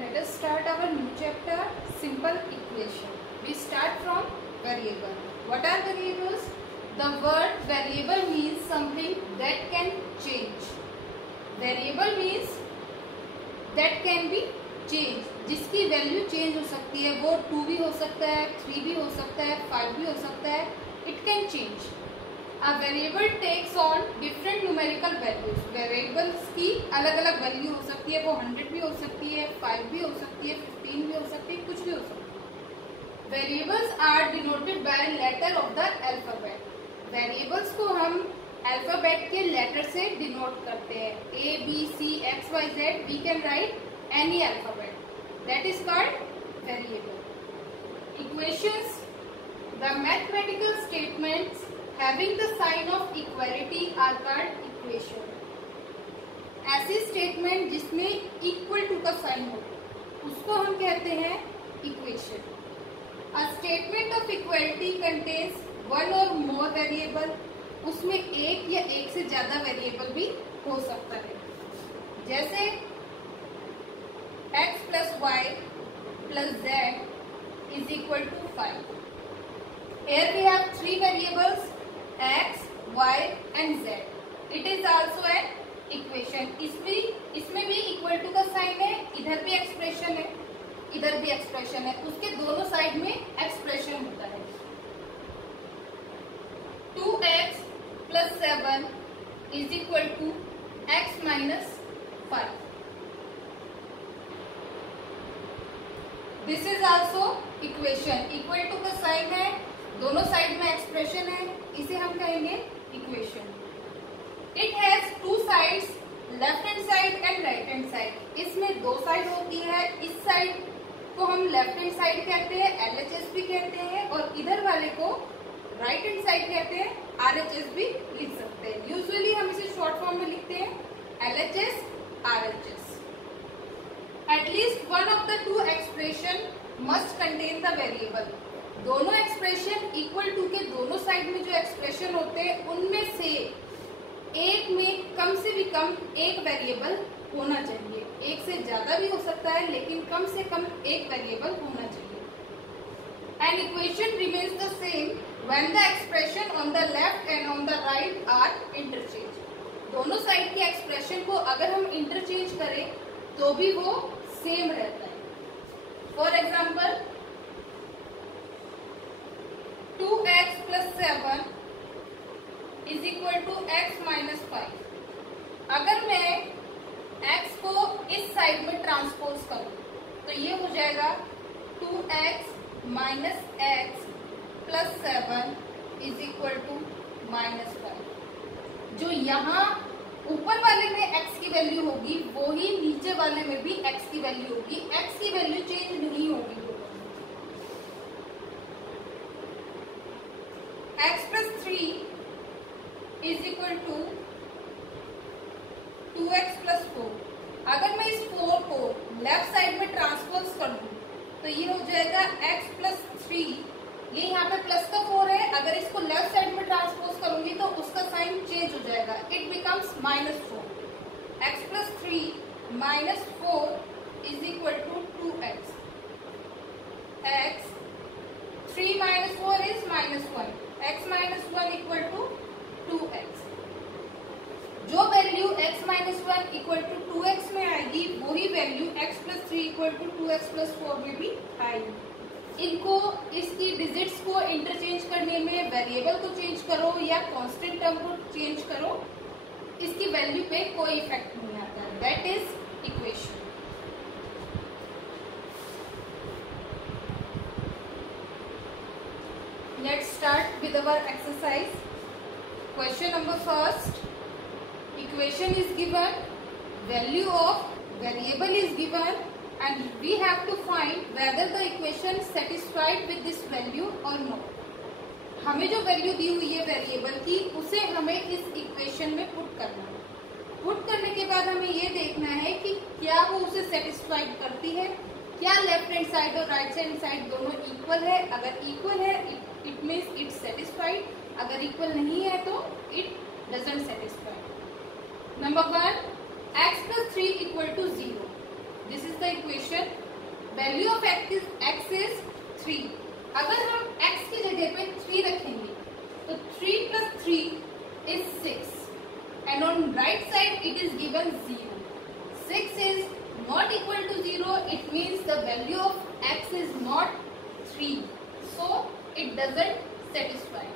Let us start our new chapter, simple equation. We start from variable. What are variables? The word variable means something that can change. Variable means that can be changed. जिसकी value change हो सकती है, वो 2 भी हो सकता है, 3 भी हो सकता है, 5 भी हो सकता है. It can change. A variable takes on different numerical values. Variables की अलग अलग वैल्यू हो सकती है, वो 100 भी हो सकती है, 5 भी हो सकती है, 15 भी हो सकती है, कुछ भी हो सकती है. Variables are denoted by letter of the alphabet. Variables को हम अल्फाबेट के लेटर से डिनोट करते हैं. A, B, C, X, Y, Z. We can write any alphabet. That is called variable. Equations. The mathematical statements having the sign of equality are called equation. ऐसी statement जिसमें equal to का sign हो उसको हम कहते हैं equation. A statement of equality contains one or more variable. उसमें एक या एक से ज्यादा वेरिएबल भी हो सकता है. जैसे x plus y plus z is equal to 5. Here we have 3 variables x, y and z. It is also an equation. इसमें भी इक्वल टू का साइन है, इधर भी एक्सप्रेशन है, इधर भी एक्सप्रेशन है, उसके दोनों साइड में एक्सप्रेशन होता है. 2x plus 7 is equal to x minus 5. This is also equation. Equal to का साइन है, दोनों साइड में एक्सप्रेशन है, इसे हम कहेंगे equation. It has 2 sides, left hand side and right hand side. इसमें 2 साइड होती है. इस साइड को हम लेफ्ट हैंड साइड कहते हैं, LHS भी कहते हैं, और इधर वाले को राइट हैंड साइड कहते हैं, RHS भी लिख सकते हैं. यूजुअली हम इसे शॉर्ट फॉर्म में लिखते हैं LHS, RHS. At least one of the 2 expression must contain the variable. दोनों एक्सप्रेशन इक्वल टू के दोनों साइड में जो एक्सप्रेशन होते हैं उनमें से एक में कम से भी कम एक वेरिएबल होना चाहिए. एक से ज्यादा भी हो सकता है, लेकिन कम से कम एक वेरिएबल होना चाहिए. An equation remains the same when the expression on the left and on the right are interchange. दोनों साइड के एक्सप्रेशन को अगर हम इंटरचेंज करें तो भी वो सेम रहता है. For example 2x plus 7 is equal to x minus 5. अगर मैं x को इस साइड में ट्रांसपोज करूं तो ये हो जाएगा 2x minus x plus 7 is equal to minus 5. जो यहाँ ऊपर वाले में x की वैल्यू होगी वो ही नीचे वाले में भी x की वैल्यू होगी. x की वैल्यू चेंज नहीं होगी. x plus 3 is equal to 2x plus 4. अगर मैं इस 4 को लेफ्ट साइड में ट्रांसपोज कर दूं तो ये हो जाएगा x plus 3. ये यहाँ पे प्लस का 4 है, अगर इसको लेफ्ट साइड में ट्रांसपोज करूंगी तो उसका साइन चेंज हो जाएगा. It becomes -4. x plus 3 minus 4 is equal to 2x. x 3 minus 4 is -1. x minus 1 equal to 2x. जो value x minus 1 equal to 2x में आएगी वही value x plus 3 equal to 2x plus 4 में भी आएगी. इनको इसकी डिजिट्स को इंटरचेंज करने में वेरिएबल को चेंज करो या कांस्टेंट टर्म को चेंज करो, इसकी वैल्यू पे कोई इफेक्ट नहीं आता है. That is equation. Let's start with our exercise. Question number first. Equation is given, value of variable is given, and we have to find whether the equation satisfied with this value or not. हमें जो value दी हुई है variable की उसे हमें इस equation में put करना है. पुट करने के बाद हमें ये देखना है कि क्या वो उसे सेटिस्फाइड करती है, क्या लेफ्ट हैंड साइड और राइट हैंड साइड दोनों इक्वल है. अगर इक्वल है इट मीन्स इट सेटिस्फाइड, अगर इक्वल नहीं है तो it doesn't satisfied. Number 1, x plus 3 equal to 0. This is the equation. Equation. Value of x is 3. अगर हम x की जगह पे 3 रखेंगे तो 3 plus 3 is 6 and on right side it is given 0. 6 is not equal to 0. It means the value of x is not 3. So it doesn't satisfy.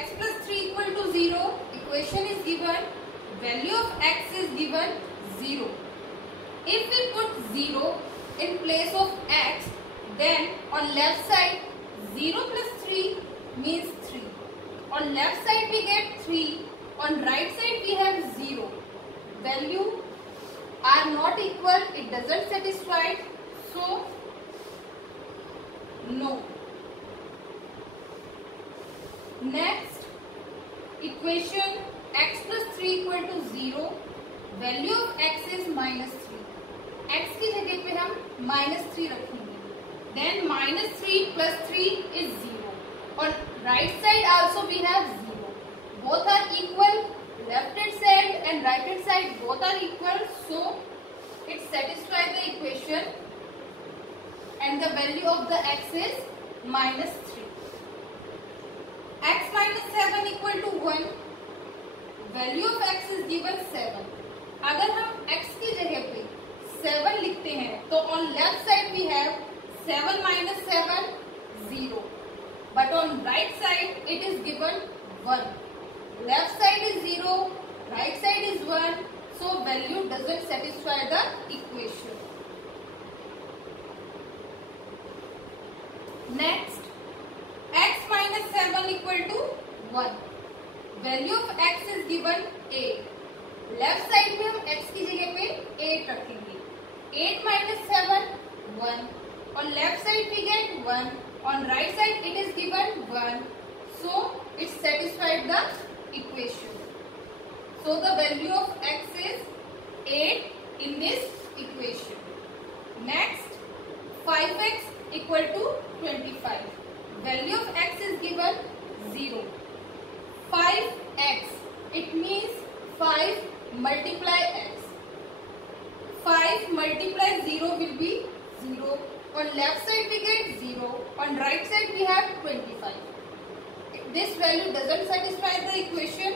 X plus 3 equal to 0. Equation is given. Value of x is given 0. If we put 0 in place of x, then on left side 0 plus 3 means 3. On left side we get 3. On right side we have 0. Value are not equal. It doesn't satisfy. So no. Next equation, x plus 3 equal to 0. Value of x is minus 3. x की जगह पे हम minus 3 रखेंगे. Then minus 3 plus 3 is 0. On right side also we have 0. Both are equal. Left hand side and right hand side both are equal. So it satisfies the equation and the value of the x is minus 3. X minus 7 equal to 1. Value of x is given 7. अगर हम x की जगह पे 7 लिखते हैं तो on left side we have 7 minus 7 0. But on right side it is given 1. Left side is 0, right side is 1. So value doesn't satisfy the equation. Next, x minus 7 equal to 1. Value of x is given 8. Left side में हम x की जगह पे 8 रखेंगे. 8 minus 7 1. On left side we get 1. On right side it is given 1. So it satisfied the equation. So the value of x is 8 in this equation. Next, 5x equal to 25. Value of x is given 0. 5x, it means 5 multiply x. 5 multiply 0 will be 0. On left side we get 0. On right side we have 25. This value doesn't satisfy the equation.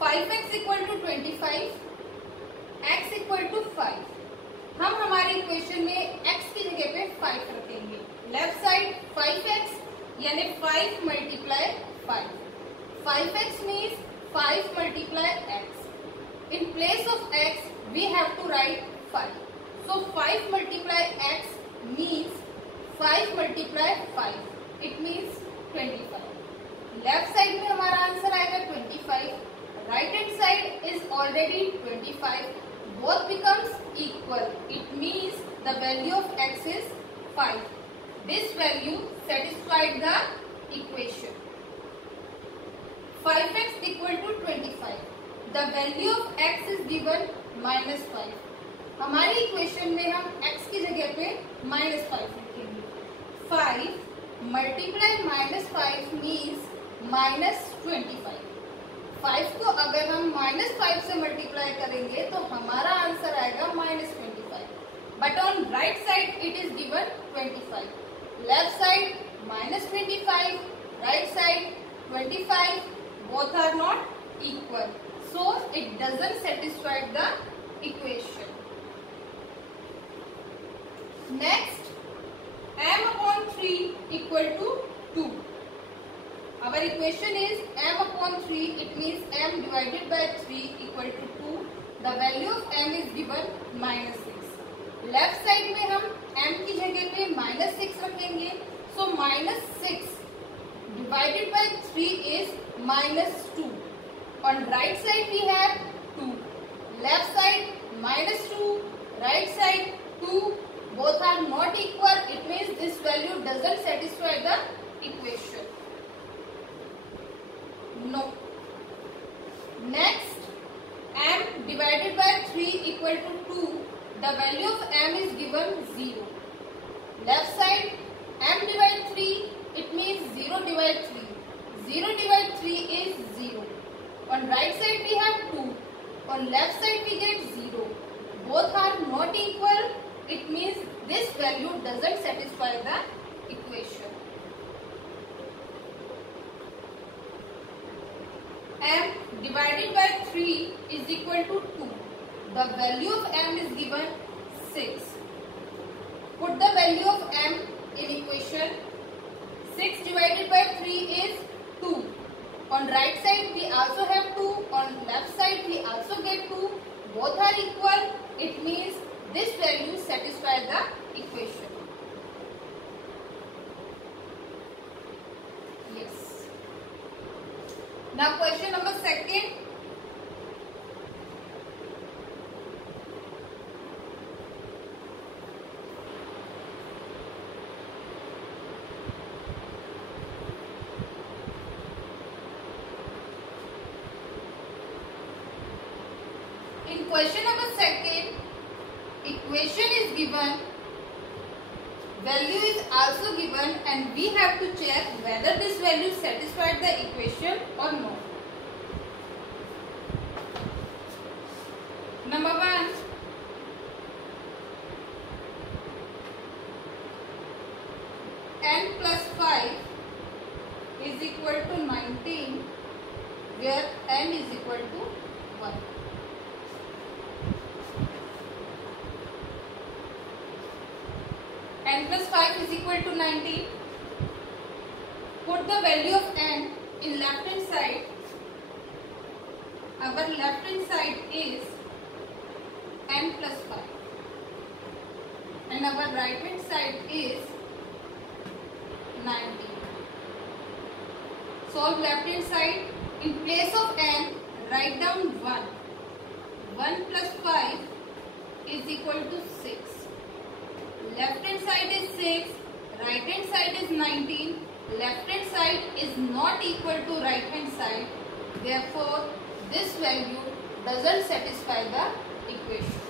Five x equal to 25. x equal to 5. हम हमारे equation में x की जगह पे 5 रखेंगे. Left side 5x यानी 5 multiply 5. 5x means 5 multiply x. In place of x we have to write 5. So 5 multiply x means 5 multiply 5. It means 25. Left side में हमारा आंसर आएगा 25. Right hand side is already 25. Both becomes equal. It means the value of x is 5. This value satisfied the equation. 5x equal to 25. The value of x is given minus 5. हमारी equation में हम x की जगह पे minus 5 लिखेंगे. 5 multiply minus 5 means minus 25. 5 को अगर हम minus 5 से मल्टीप्लाई करेंगे तो हमारा आंसर आएगा minus 25. But on right side it is given 25. Left side minus 25, right side 25. Both are not equal. So it doesn't satisfy the equation. Next, m upon 3 equal to 2. Our equation is m upon 3. It means m divided by 3 equal to 2. The value of m is given minus 6. Left side में हम m की जगह पे minus 6 रखेंगे. So minus 6 divided by 3 is minus 2. On right side we have 2. Left side minus 2. Right side 2. Both are not equal. It means this value doesn't satisfy the equation. No. Next, m divided by 3 equal to 2. The value of m is given 0. Left side m divide 3. It means 0 divide 3. 0 divide 3 is 0. On right side we have 2. On left side we get 0. Both are not equal. It means this value doesn't satisfy the equation. M divided by 3 is equal to 2. The value of M is given 6. Put the value of M in equation. 6 divided by 3 is 2. On right side we also have 2. On left side we also get 2. Both are equal. It means this value satisfies the equation. Yes. Now question number 2. In question number 2, equation is given, value is also given, and we have to check whether this value satisfied the equation or not. Number 1, n plus 5 is equal to 19, where n is equal to 1. N plus 5 is equal to 19. Put the value of n in left hand side. Our left hand side is n plus 5. And our right hand side is 19. Solve left hand side. In place of n, write down 1. 1 plus 5 is equal to 6. Left hand side is 6, right hand side is 19, left hand side is not equal to right hand side. Therefore, this value doesn't satisfy the equation.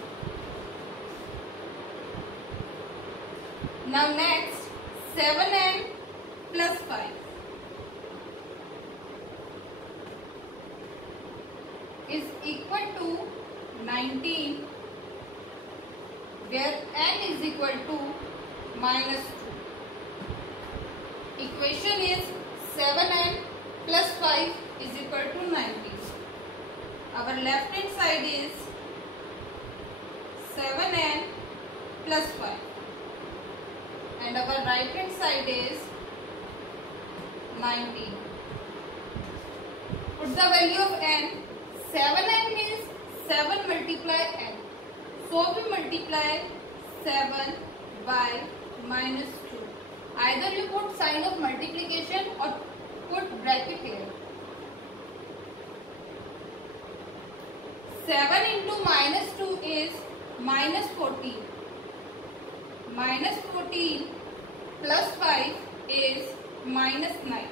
Now next, 7n plus 5 is equal to 19, where n is equal to minus 2. Equation is 7n plus 5 is equal to 19. Our left hand side is 7n plus 5 and our right hand side is 19. Put the value of n. 7n means 7 multiply n. So we multiply 7 by minus 2. Either you put sign of multiplication or put bracket here. 7 into minus 2 is minus 14. Minus 14 plus 5 is minus 9.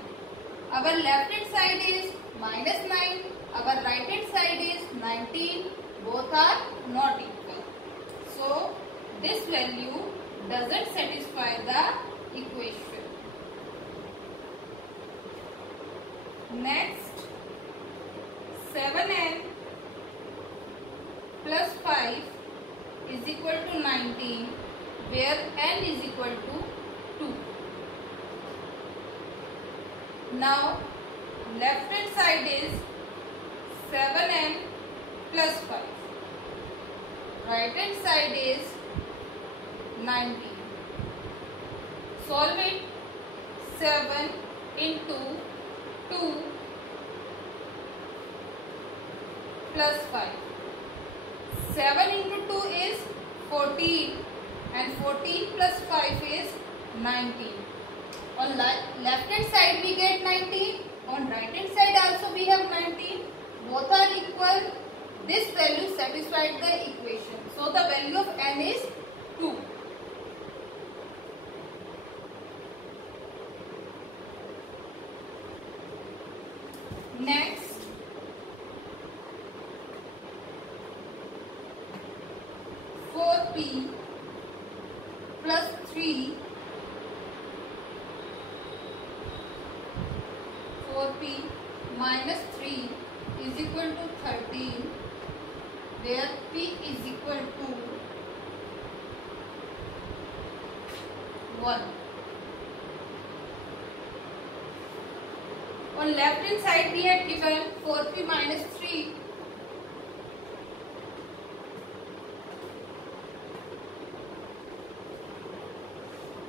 Our left hand side is minus 9. Our right hand side is 19. Both are not equal. So this value doesn't satisfy the equation. Next, 7n plus 5 is equal to 19, where n is equal to 2. Now left hand side is 7n plus 5. Right hand side is 19. Solve it. 7 into 2 plus 5. 7 into 2 is 14 and 14 plus 5 is 19. On left hand side we get 19. On right hand side also we have 19. Both are equal. This value satisfied the equation. So the value of n is 2. Next, p plus 3, 4p minus 3 is equal to 13, where P is equal to 1. On left hand side we had given 4P minus 3.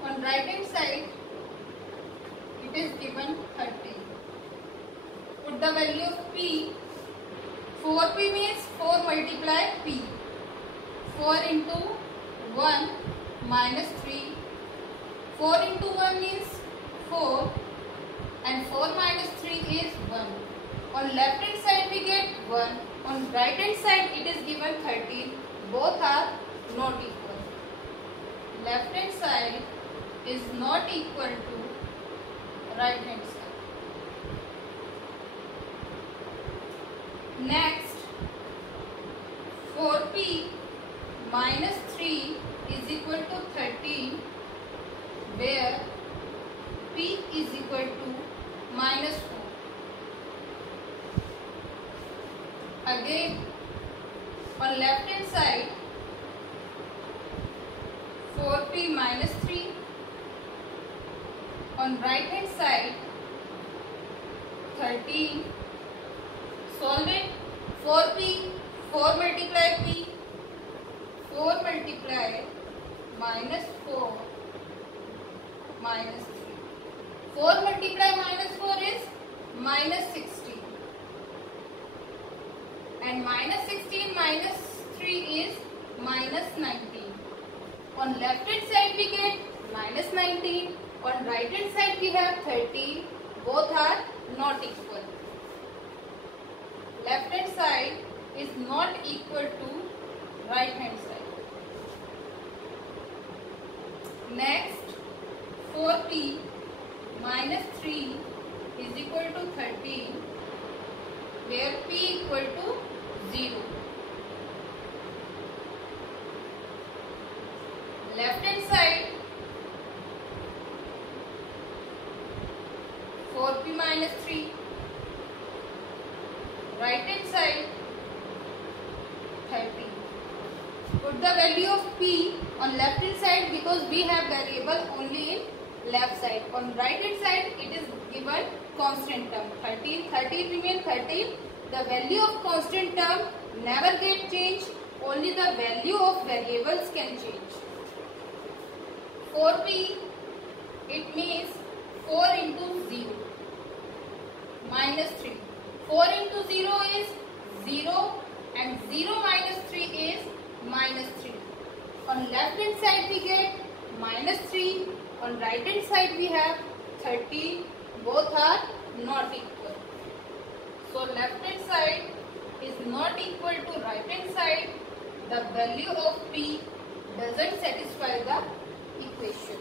On right hand side it is given 13. Put the value of P. 4P means 4 multiply P. 4 into 1 minus 3. 4 into 1 means 4 and 4 minus 3 is 1. On left hand side we get 1. On right hand side it is given 13. Both are not equal. Left hand side is not equal to right hand side. Next, 4P minus 3 is equal to 13, where P is equal to minus 4. Again, on left hand side, 4P minus 3. On right hand side, 13. Solve it. 4P, 4 multiply P, 4 multiply minus 4 minus 3. 4 multiply minus 4 is minus 16. And minus 16 minus 3 is minus 19. On left hand side we get minus 19. On right hand side we have 13. Both are not equal. Left hand side is not equal to right hand side. Next, 4P minus 3 is equal to 13, where P equal to 0. Left hand side, 4P minus 3. Right hand side, 30. Put the value of P on left hand side because we have variable only in left side. On right hand side it is given constant term 13. 13 remain 13. The value of constant term never get changed. Only the value of variables can change. 4P, it means 4 into 0 minus 3. 4 into 0 is 0 and 0 minus 3 is minus 3. On left hand side we get minus 3. On right hand side we have 13. Both are not equal. So left hand side is not equal to right hand side. The value of P doesn't satisfy the equation.